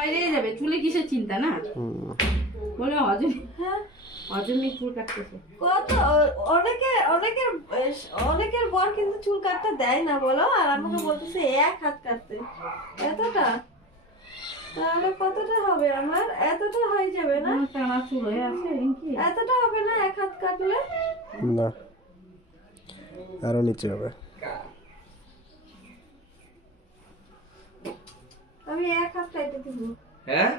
বাইরে যাবে, চুলে কিসের চিন্তা না বলে অজমি। হ্যাঁ অজমি চুল কাটতেছে কত অনেকের বর কিন্তু চুল কাটতে দেয় না বলো, আর আমাকে বলতেছে এক হাত কাটতে। এতটা তাহলে কতটা হবে আমার? এতটা হয়ে যাবে না? টানা চুল হয়ে আছে এতটা হবে না এক হাত কাটলে? না, আরো নিচে হবে। আমি এক হাত কাটতে দিব। হ্যাঁ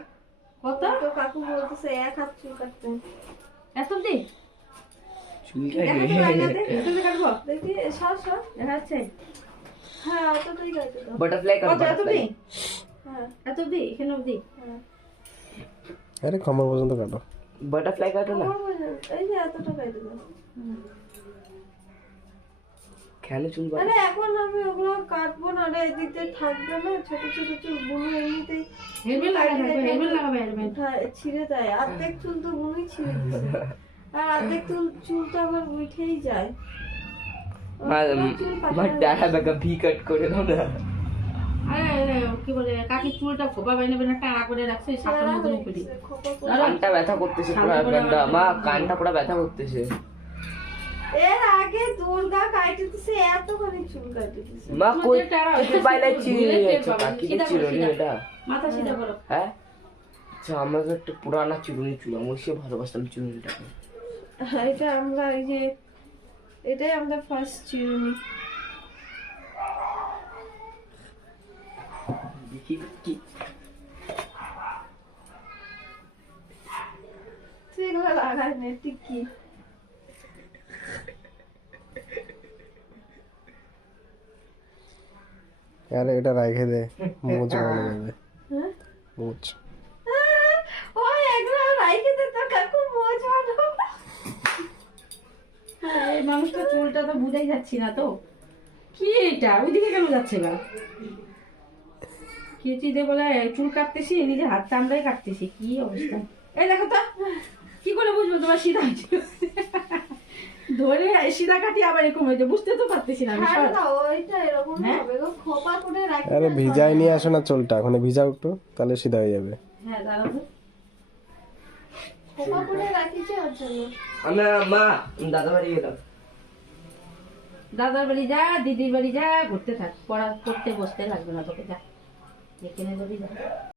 কত তো কাকু বলতেছে এক হাত চুল কাটতে। এত দি চুল কাটবো দেখি সর সর। দেখাচ্ছে হ্যাঁ অতটাই কাটতে দাও। বাটারফ্লাই কাট, কত এত দি হ্যাঁ এত দি এখানে অবধি হ্যাঁ আরে কমর পর্যন্ত কাটো। বাটারফ্লাই কাটো না, এই যে এতটা কাটতে দাও। কেন চুল আরে এখন আমি ওগুলো কাটবো না রে, এদিক দিয়ে থাকবে না, ছোট ছোট চুল বুনু এমনিতেই হেলমেট লাগাবে, হেলমেট লাগাবে, হেলমেট ছিঁড়ে দেয়। অর্ধেক চুল তো বুনুই ছিঁড়ে দিচ্ছে, আর অর্ধেক চুল তো আমার উঠেই যায়। টাকা টাকা ভি কাট করে দাও না। আরে কি বলে কাকির চুলটা খোপা বাইনে বাইনে টানা করে রাখছে সাপের মতন উপরে। কানটা ব্যথা করতেছে পুরো, মা কানটা পুরো ব্যথা করতেছে। এর আগে দুর্গা কাটতেছে এতখানি চুল কাটতেছে। মা কই কিছু বাইলাই চিরুনি কাকি চিরুনি এটা মাথা সিধা করো। হ্যাঁ আচ্ছা, আমরা তো একটা পুরানা চিরুনি চুল, আমি সে ভালোবাসতাম চিরুনিটাকে। এটা আমরা এই যে এটাই আমাদের ফার্স্ট চিরুনি। দেখি কি তুই এগুলো লাগাই নে ঠিক কি? আরে এটা রাখে দে, মোচ ভালো যাবে। হ্যাঁ মোচ ওই এগুলো রাইখে দে তো কাকু, মোজ বানাবো। এই মানুষটা চুলটা তো বুঝাই যাচ্ছি না তো কি এটা, ওইদিকে কেন যাচ্ছে বা কেচি দিয়ে বলে চুল কাটতেছি, নিজের হাত চামড়াই কাটতেছি, কি অবস্থা। এই দেখো তো কি করে বুঝবো তোমার সিধা হয়েছে? ধরে সিধা কাটি আবার এরকম হয়েছে, বুঝতে তো পারতেছি না আমি। হ্যাঁ না ওইটা এরকম হবে গো, খোপা করে রাখি। আরে ভিজাই নিয়ে আসো না চুলটা, ওখানে ভিজাও একটু, তাহলে সিধা হয়ে যাবে। হ্যাঁ দাঁড়াবো খোপা করে রাখিছে ওর জন্য। আমরা মা দাদা বাড়ি গেলাম। দাদার বাড়ি যা, দিদির বাড়ি যা, ঘুরতে থাক, পড়া করতে বসতে লাগবে না তোকে, যা যেখানে যাবি যা।